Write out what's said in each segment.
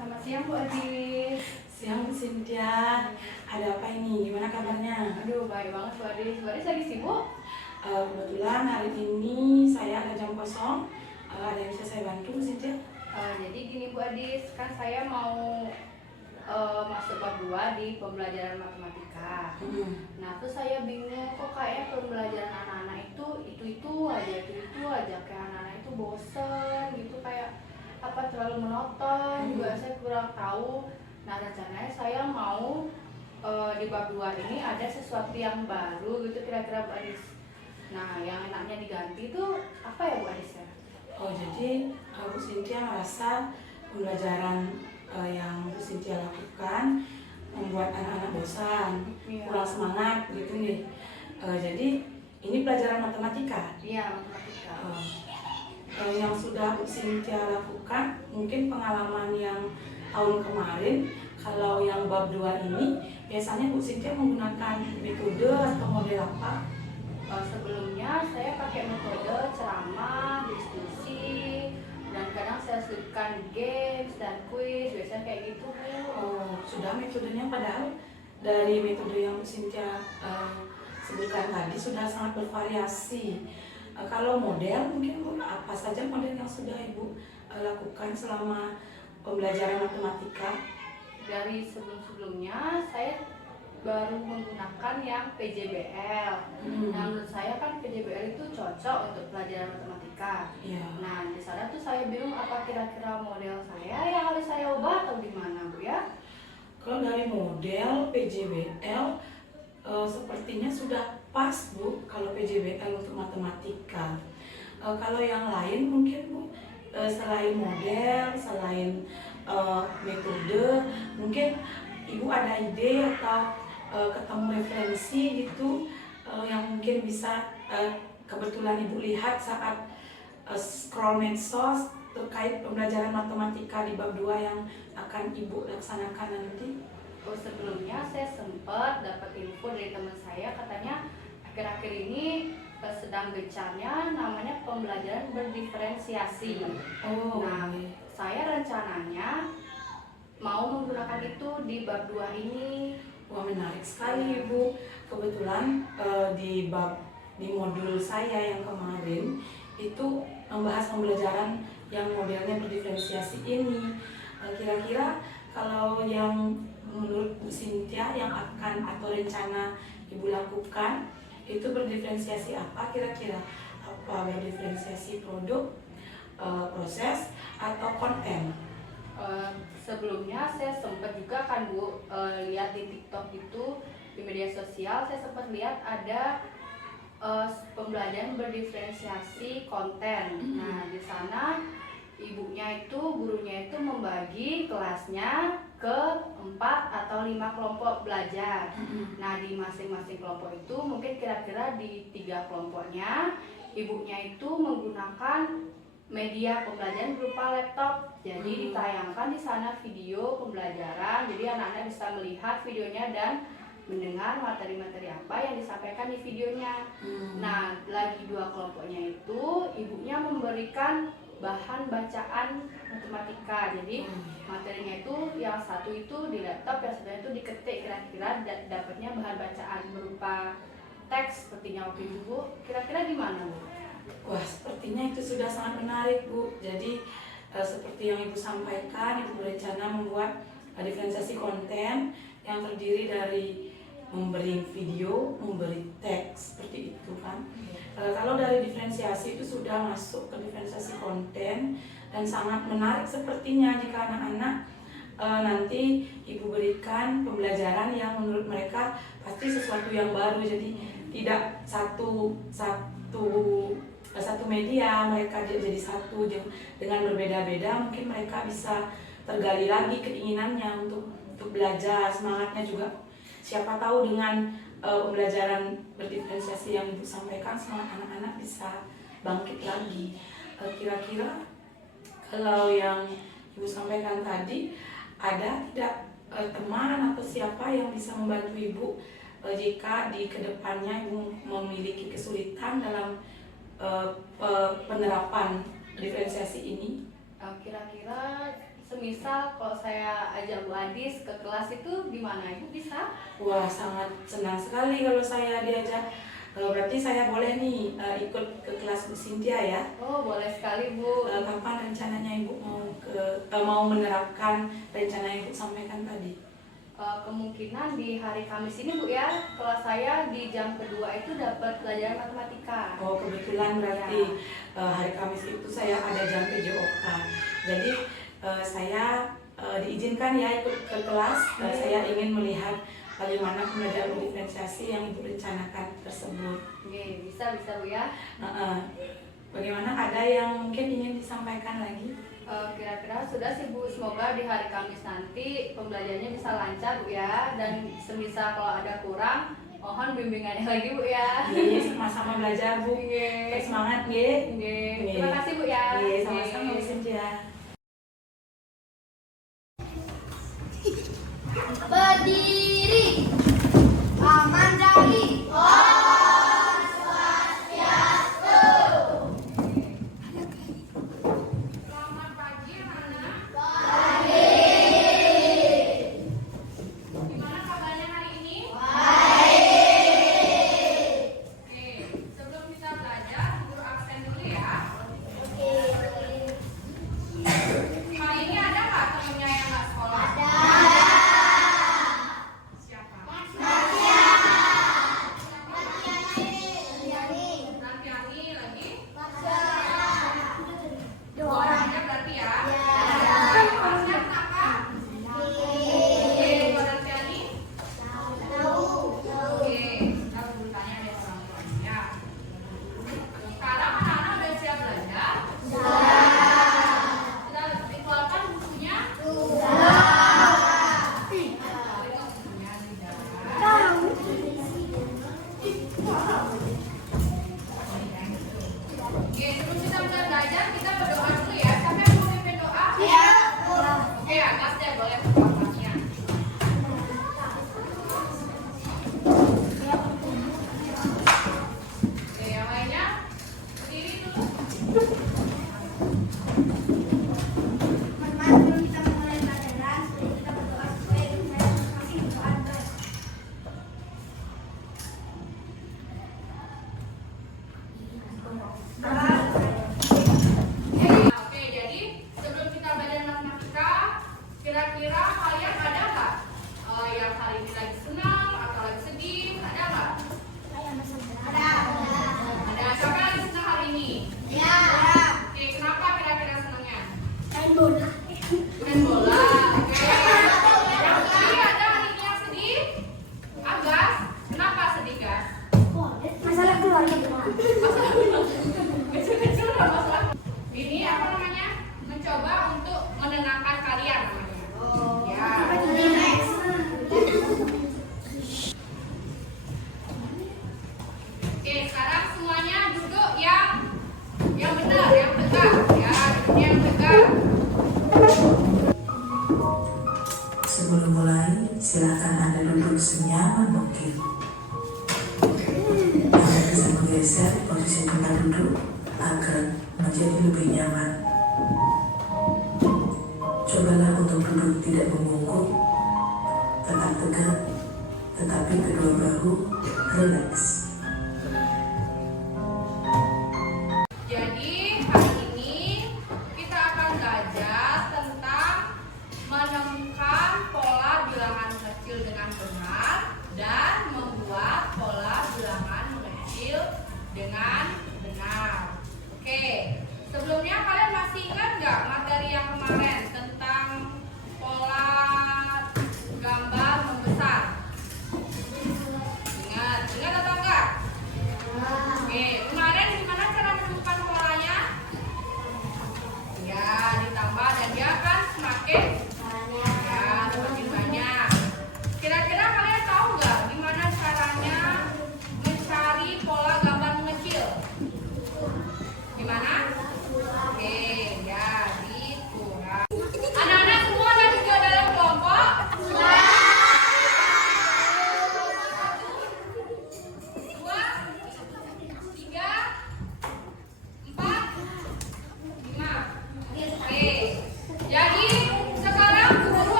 Selamat siang Bu Adis. Siang Bu Cynthia, ada apa ini? Gimana kabarnya? Aduh baik banget Bu Adis. Bu Adis lagi sibuk? Kebetulan hari ini saya ada jam kosong. Ada yang bisa saya bantu Bu Cynthia? Jadi gini Bu Adis, kan saya mau masuk bab 2 di pembelajaran matematika. Nah tuh saya bingung kok kayak pembelajaran anak-anak itu aja kayak anak-anak itu bosen gitu, kayak apa terlalu monoton. Juga saya kurang tahu. Nah rencananya saya mau di bab 2 ini ada sesuatu yang baru gitu kira-kira Bu Adis. Nah yang enaknya diganti tuh apa ya Bu Adis ya? Jadi Bu Cynthia merasa pembelajaran yang Bu Cynthia lakukan membuat anak-anak bosan, kurang semangat gitu nih. Jadi ini pelajaran matematika. Iya, matematika. Yang sudah Bu Cynthia lakukan, mungkin pengalaman yang tahun kemarin, kalau yang bab 2 ini biasanya Bu Cynthia menggunakan metode atau model apa? Sebelumnya saya pakai metode ceramah, diskusi, dan kadang saya selipkan games dan kuis, biasanya kayak gitu Bu. Sudah metodenya, padahal dari metode yang Bu Cynthia sebutkan tadi sudah sangat bervariasi. Kalau model, mungkin Bu, apa saja model yang sudah Ibu lakukan selama pembelajaran matematika? Dari sebelum-sebelumnya saya baru menggunakan yang PJBL. Nah menurut saya kan PJBL itu cocok untuk pelajaran matematika. Nah di sana tuh saya bingung apa kira-kira model saya yang harus saya ubah atau gimana Bu ya? Kalau dari model PJBL sepertinya sudah pas Bu, kalau PJBL untuk matematika. Kalau yang lain mungkin Bu, selain model, selain metode, mungkin Ibu ada ide atau ketemu referensi gitu yang mungkin bisa kebetulan Ibu lihat saat scroll medsos terkait pembelajaran matematika di bab 2 yang akan Ibu laksanakan nanti? Sebelumnya saya sempat dapat info dari teman saya, katanya akhir-akhir ini sedang gencarnya namanya pembelajaran berdiferensiasi. Nah, saya rencananya mau menggunakan itu di bab 2 ini. Wah, menarik sekali Ibu. Kebetulan di modul saya yang kemarin itu membahas pembelajaran yang modelnya berdiferensiasi ini. Kira-kira kalau yang menurut Bu Cynthia yang akan atau rencana Ibu lakukan itu berdiferensiasi apa kira-kira? Apa berdiferensiasi produk, proses, atau konten? Sebelumnya saya sempat juga kan Bu lihat di TikTok itu, di media sosial saya sempat lihat ada pembelajaran berdiferensiasi konten. Nah di sana gurunya itu membagi kelasnya ke 4 atau 5 kelompok belajar. Nah di masing-masing kelompok itu mungkin kira-kira di 3 kelompoknya ibunya itu menggunakan media pembelajaran berupa laptop. Jadi ditayangkan di sana video pembelajaran. Jadi anak-anak bisa melihat videonya dan mendengar materi-materi apa yang disampaikan di videonya. Nah, lagi 2 kelompoknya itu ibunya memberikan bahan bacaan matematika. Jadi materinya itu yang satu itu di laptop, yang satunya itu diketik, kira-kira dapatnya bahan bacaan berupa teks sepertinya waktu itu Bu. Kira-kira di mana Bu? Wah, sepertinya itu sudah sangat menarik Bu. Jadi seperti yang Ibu sampaikan, Ibu berencana membuat diferensiasi konten yang terdiri dari memberi video, memberi teks, seperti itu kan. Kalau dari diferensiasi itu sudah masuk ke diferensiasi konten dan sangat menarik sepertinya jika anak-anak nanti Ibu berikan pembelajaran yang menurut mereka pasti sesuatu yang baru. Jadi tidak satu media, mereka jadi satu dengan berbeda-beda. Mungkin mereka bisa tergali lagi keinginannya untuk belajar, semangatnya juga. Siapa tahu dengan pembelajaran berdiferensiasi yang Ibu sampaikan, semangat anak-anak bisa bangkit lagi. Kira-kira kalau yang Ibu sampaikan tadi, ada tidak teman atau siapa yang bisa membantu Ibu jika di kedepannya Ibu memiliki kesulitan dalam penerapan diferensiasi ini? Kira-kira semisal kalau saya ajak Bu Adis ke kelas itu gimana Ibu bisa? Wah, sangat senang sekali kalau saya diajak. Berarti saya boleh nih ikut ke kelas Bu Cynthia ya. Oh boleh sekali Bu. Kapan rencananya Ibu mau menerapkan rencana yang Ibu sampaikan tadi? Kemungkinan di hari Kamis ini Bu ya, kelas saya di jam kedua itu dapat pelajaran matematika. Oh kebetulan berarti hari Kamis itu saya ada jam PJOK. Jadi saya diizinkan ya ikut ke kelas. Saya ingin melihat bagaimana pembelajaran diferensiasi yang Ibu rencanakan tersebut. Oke, bisa Bu ya. Bagaimana, ada yang mungkin ingin disampaikan lagi? Kira-kira sudah sih Bu, semoga di hari Kamis nanti pembelajarannya bisa lancar Bu ya, dan semisal kalau ada kurang mohon bimbingannya lagi Bu ya. Iya, sama-sama belajar Bu. Iya. Terus semangat ya. Terima kasih Bu ya. Iya, sama-sama Bu Cynthia. Berdiri, aman dari Selamat pagi anak-anak. Gimana kabarnya hari ini? Oke, sebelum kita belajar, guru absen dulu ya. Hari ini ada nggak temennya yang nggak sekolah? Siapa? Nanti lagi? Dua orang aja berarti ya? Kelasnya kenapa? Oke, buat Nantiani? Oke, kita dulu tanya deh orang tuanya. Sekarang anak-anak udah siap belajar? Sudah dikeluarkan bukunya? Bukunya di dalam. Oke, sebelum kita mulai belajar, kita berdoa dulu ya. Siapa yang mau pimpin doa? Oke, atas deh boleh berdoanya. Oke, yang lainnya berdiri dulu. Oke, jadi sebelum kita belajar matematika, kira-kira kalian ada nggak yang hari ini lagi senang atau lagi sedih? Ada nggak? Ada. Siapa yang lagi senang hari ini? Oke, kenapa kira-kira senangnya? Main bola. Oke. Yang sedih ada hari ini yang sedih? Agas. Kenapa sedih, Gas? Masalah keluarga. Kecil-kecil nggak masalah. Ini apa namanya? Mencoba untuk menenangkan kalian namanya. Ya. Oke, sekarang semuanya duduk yang benar, yang tegak. Ya, duduknya yang tegak. Sebelum mulai, silakan Anda duduk senyaman mungkin. Anda bisa menggeser posisi tempat duduk agar menjadi lebih nyaman. Cobalah untuk duduk tidak membungkuk, tetap tegak, tetapi kedua bahu rileks. Jadi hari ini kita akan belajar tentang menemukan pola bilangan kecil dengan benar dan membuat pola bilangan kecil dengan benar. Oke, sebelumnya kalian masih ingat nggak materi yang kemarin tentang pola gambar membesar? Ingat atau enggak?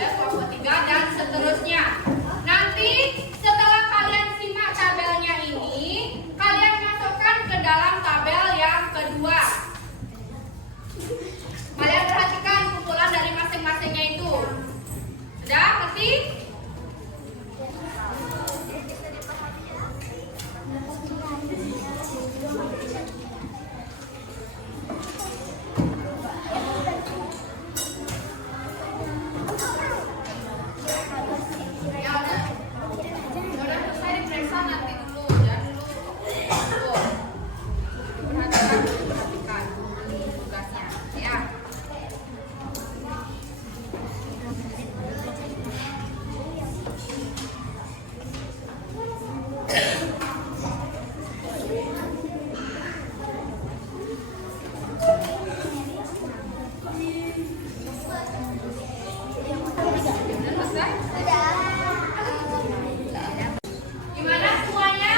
sampai kelompok 3 dan seterusnya. Nanti setelah kalian simak tabelnya ini, kalian masukkan ke dalam tabel yang kedua. Kalian perhatikan kumpulan dari masing-masingnya itu. Sudah ngerti? Gimana semuanya?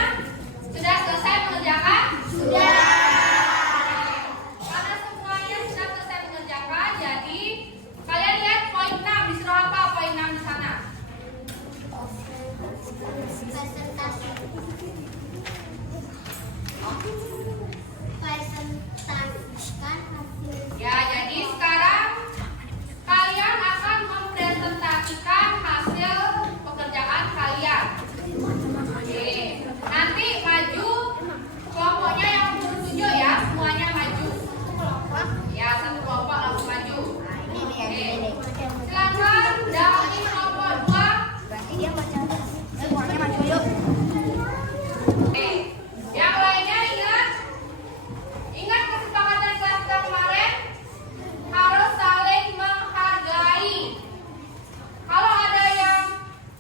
Sudah selesai mengerjakan? Sudah. Karena semuanya sudah selesai mengerjakan, jadi kalian lihat poin 6 disuruh apa? Poin 6 di sana. Ya, jadi sekarang kalian akan mempresentasikan hasil pekerjaan kalian. Oke. Nanti maju kelompoknya yang tunjuk ya, semuanya maju. Ya, satu kelompok langsung maju. Oke. Silakan dari kelompok 2. Oke. Yang lainnya ingat kesepakatan kelas kita kemarin harus saling menghargai. Kalau ada yang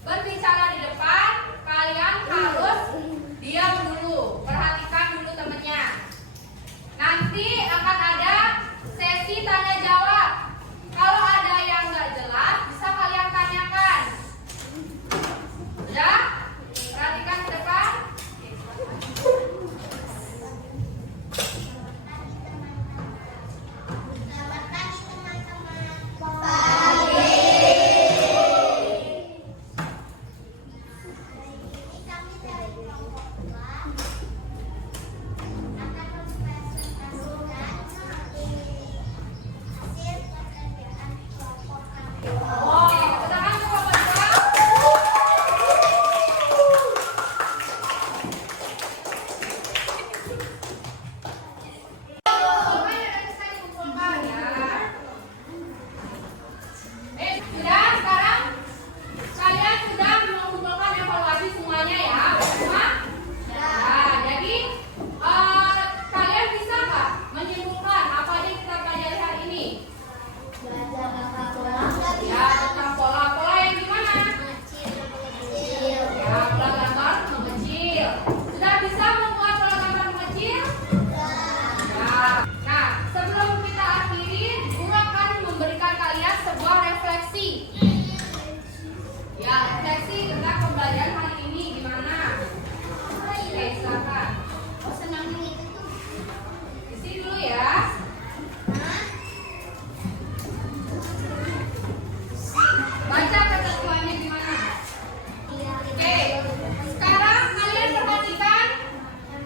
berbicara di depan, kalian harus diam dulu, perhatikan dulu temennya. Nanti akan ada sesi tanya jawab. Kalau ada yang nggak jelas, bisa kalian tanyakan. Sudah? Perhatikan ke depan. Oke, tepuk tangan untuk kelompok 2. Semuanya ada bisa dikumpulkan ya. Sudah sekarang kalian sudah mengumpulkan evaluasi semuanya ya, semua. Nah, jadi kalian bisa nggak menyimpulkan apa aja yang kita pelajari hari ini? Ya, tentang pola-pola yang gimana? Ya, pola gambar mengecil. Sudah bisa membuat pola gambar mengecil? Ya. Nah, sebelum kita akhiri, guru akan memberikan kalian sebuah refleksi. Ya, refleksi tentang pembelajaran hari ini gimana? Oke, silakan. Isi dulu ya. Baca ketentuannya gimana? Oke, sekarang kalian perhatikan.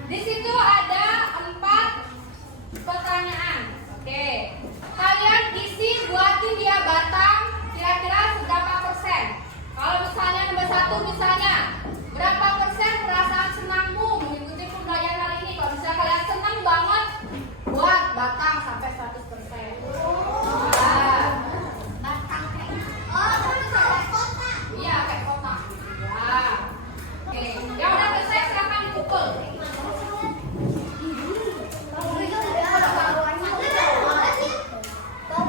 Di situ ada 4 pertanyaan. Oke, kalian isi buatin dia batang. Kira-kira berapa persen? Kalau misalnya nomor 1 misalnya, berapa persen perasaan senangmu mengikuti pembelajaran hari ini? Kalau misalnya kalian senang banget, buat batang sampai 100%. Nah. Iya, kayak kotak. Ya. Oke, yang udah selesai silakan dipukul.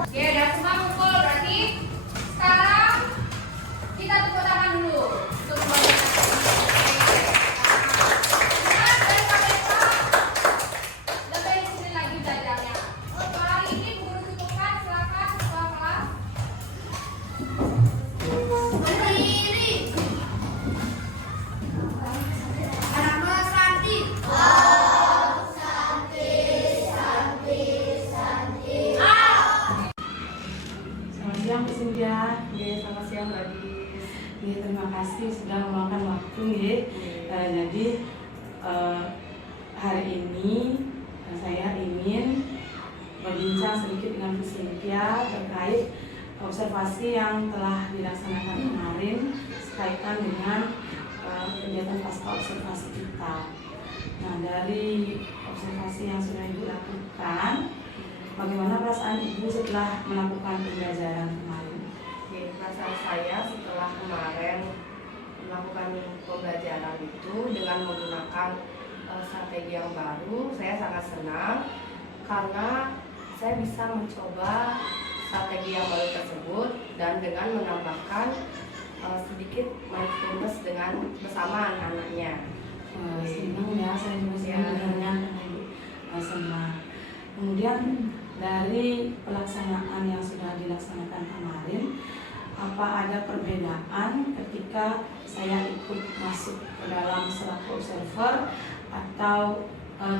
Oke, udah semua mukul berarti sekarang kita tepuk tangan dulu untuk pembelajaran. ini saya ingin berbincang sedikit dengan Bu Cynthia terkait observasi yang telah dilaksanakan kemarin sekaitan dengan kegiatan pasca observasi kita. Nah, dari observasi yang sudah Ibu lakukan, bagaimana perasaan Ibu setelah melakukan pembelajaran kemarin? Oke, perasaan saya setelah kemarin melakukan pembelajaran itu dengan menggunakan strategi yang baru, saya sangat senang karena saya bisa mencoba strategi yang baru tersebut dan dengan menambahkan sedikit mindfulness dengan bersama anak-anaknya. Senang ya, saya juga senang dengarnya karena Ibu senang. Kemudian dari pelaksanaan yang sudah dilaksanakan kemarin, apa ada perbedaan ketika saya ikut masuk ke dalam selaku observer atau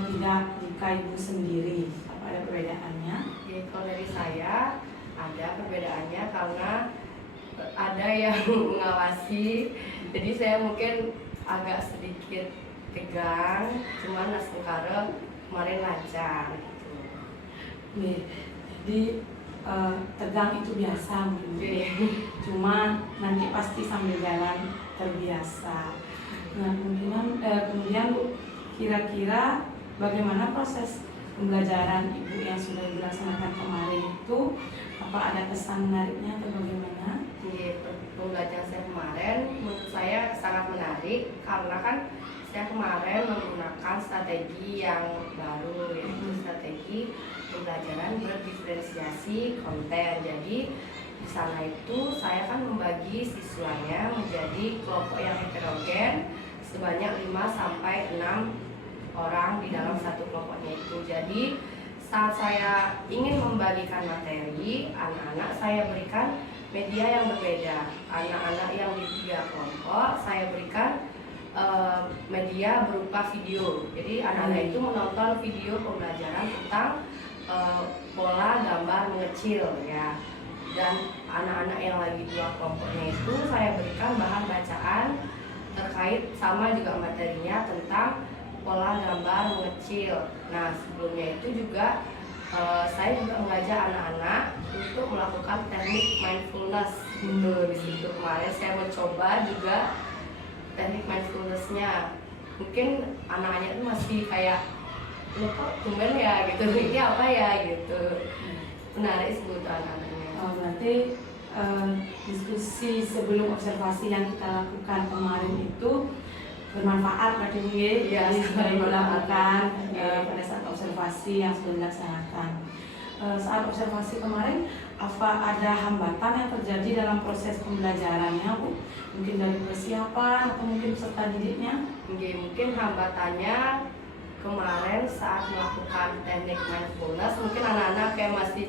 tidak jika Ibu sendiri? Apa ada perbedaannya? Jadi kalau dari saya ada perbedaannya karena ada yang mengawasi, jadi saya mungkin agak sedikit tegang, cuman sekarang kemarin lancar gitu. Nih, jadi tegang itu biasa mungkin, cuma nanti pasti sambil jalan terbiasa. Nah, kemudian Bu, kira-kira bagaimana proses pembelajaran Ibu yang sudah dilaksanakan kemarin itu? Apa ada pesan menariknya atau bagaimana? Di pembelajaran saya kemarin menurut saya sangat menarik karena kan saya kemarin menggunakan strategi yang baru, yaitu strategi pembelajaran berdiferensiasi konten. Jadi di sana itu saya kan membagi siswanya menjadi kelompok yang heterogen sebanyak 5 sampai 6 orang di dalam satu kelompoknya itu. Jadi saat saya ingin membagikan materi, anak-anak saya berikan media yang berbeda. Anak-anak yang di 3 kelompok saya berikan media berupa video. Jadi anak-anak itu menonton video pembelajaran tentang pola gambar mengecil ya. Dan anak-anak yang lagi 2 kelompoknya itu saya berikan bahan bacaan terkait sama juga materinya tentang pola gambar mengecil. Nah, sebelumnya itu juga saya juga mengajak anak-anak untuk melakukan teknik mindfulness gitu. Di situ kemarin saya mencoba juga teknik mindfulnessnya. Mungkin anak-anaknya itu masih kayak, lo kok tumben ya gitu, ini apa ya gitu. Menarik sebut anak-anaknya. Oh, berarti diskusi sebelum observasi yang kita lakukan kemarin itu bermanfaat berarti Bu ya? Iya, Sudah dilakukan Iya. pada saat observasi yang sudah dilaksanakan. Saat observasi kemarin, apa ada hambatan yang terjadi dalam proses pembelajarannya Bu? Mungkin dari persiapan atau mungkin peserta didiknya? Mungkin hambatannya kemarin saat melakukan teknik mindfulness, mungkin anak-anak kayak masih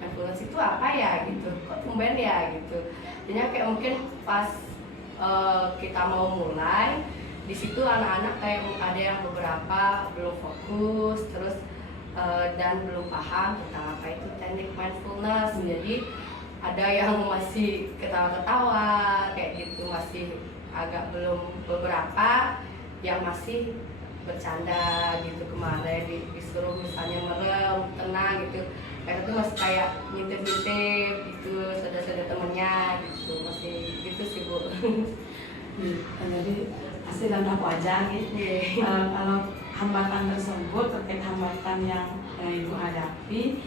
mindfulness itu apa ya gitu, kok tumben ya gitu. Jadinya kayak mungkin pas kita mau mulai, di situ anak-anak kayak ada yang beberapa belum fokus, terus dan belum paham tentang apa itu teknik mindfulness. Jadi ada yang masih ketawa-ketawa kayak gitu, masih agak belum, beberapa yang masih bercanda gitu. Kemarin disuruh misalnya merem, tenang gitu, karena itu masih kayak ngintip-ngintip gitu, saudara-saudara temennya gitu, masih gitu sih Bu. Jadi pasti dalam tahap wajar gitu. Kalau hambatan tersebut terkait hambatan yang Ibu hadapi,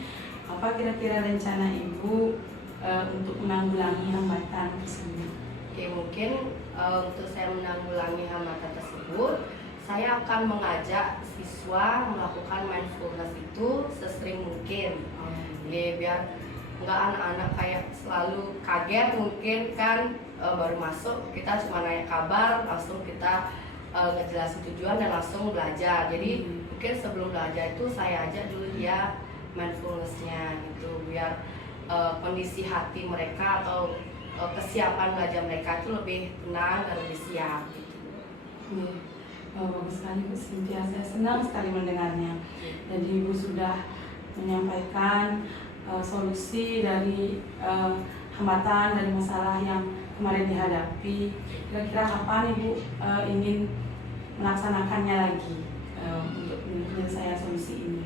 apa kira-kira rencana Ibu untuk menanggulangi hambatan tersebut? Oke, mungkin untuk saya menanggulangi hambatan tersebut, saya akan mengajak siswa melakukan mindfulness itu sesering mungkin. Biar nggak anak-anak kayak selalu kaget, mungkin kan baru masuk kita cuma nanya kabar, langsung kita ngejelasin tujuan dan langsung belajar. Jadi mungkin sebelum belajar itu saya ajak dulu dia mindfulnessnya gitu, biar kondisi hati mereka atau kesiapan belajar mereka itu lebih tenang dan lebih siap gitu. Bagus sekali Bu Cynthia, saya senang sekali mendengarnya. Jadi Ibu sudah menyampaikan solusi dari hambatan dari masalah yang kemarin dihadapi. Kira-kira kapan Ibu ingin melaksanakannya lagi untuk misi ini?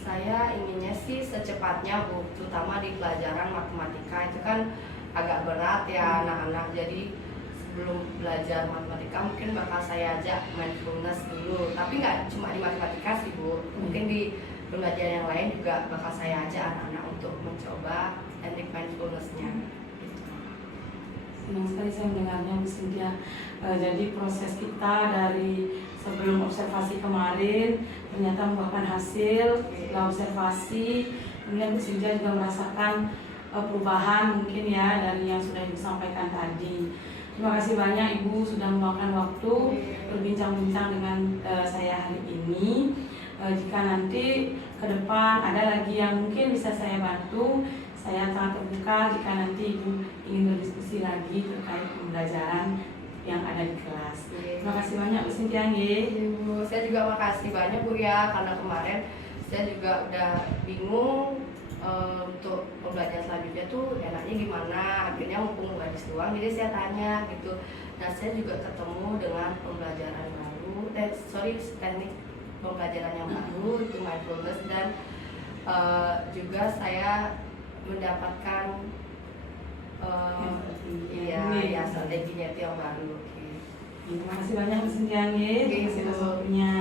Saya inginnya sih secepatnya Bu, terutama di pelajaran matematika itu kan agak berat ya anak-anak. Jadi sebelum belajar matematika mungkin bakal saya ajak mindfulness dulu. Tapi nggak cuma di matematika sih Bu, mungkin di pembelajaran yang lain juga bakal saya ajak anak-anak untuk mencoba teknik mindfulness-nya. Senang sekali saya mendengarnya Bu Cynthia. Jadi proses kita dari sebelum observasi kemarin ternyata membuahkan hasil. Setelah observasi kemudian Bu Cynthia juga merasakan perubahan mungkin ya dari yang sudah Ibu sampaikan tadi. Terima kasih banyak Ibu sudah meluangkan waktu berbincang-bincang dengan saya hari ini. Jika nanti ke depan ada lagi yang mungkin bisa saya bantu, saya sangat terbuka jika nanti Ibu ingin berdiskusi lagi terkait pembelajaran yang ada di kelas. Terima kasih banyak Bu Cynthia. Ibu, saya juga makasih banyak Bu ya, karena kemarin saya juga udah bingung untuk pembelajaran selanjutnya tuh enaknya gimana. Akhirnya mumpung gadis doang, jadi saya tanya gitu. Dan saya juga ketemu dengan pembelajaran baru, teknik pembelajaran yang baru itu mindfulness, dan juga saya mendapatkan strateginya itu yang baru. Terima kasih banyak Bu Cynthia. Terima kasih atas waktunya.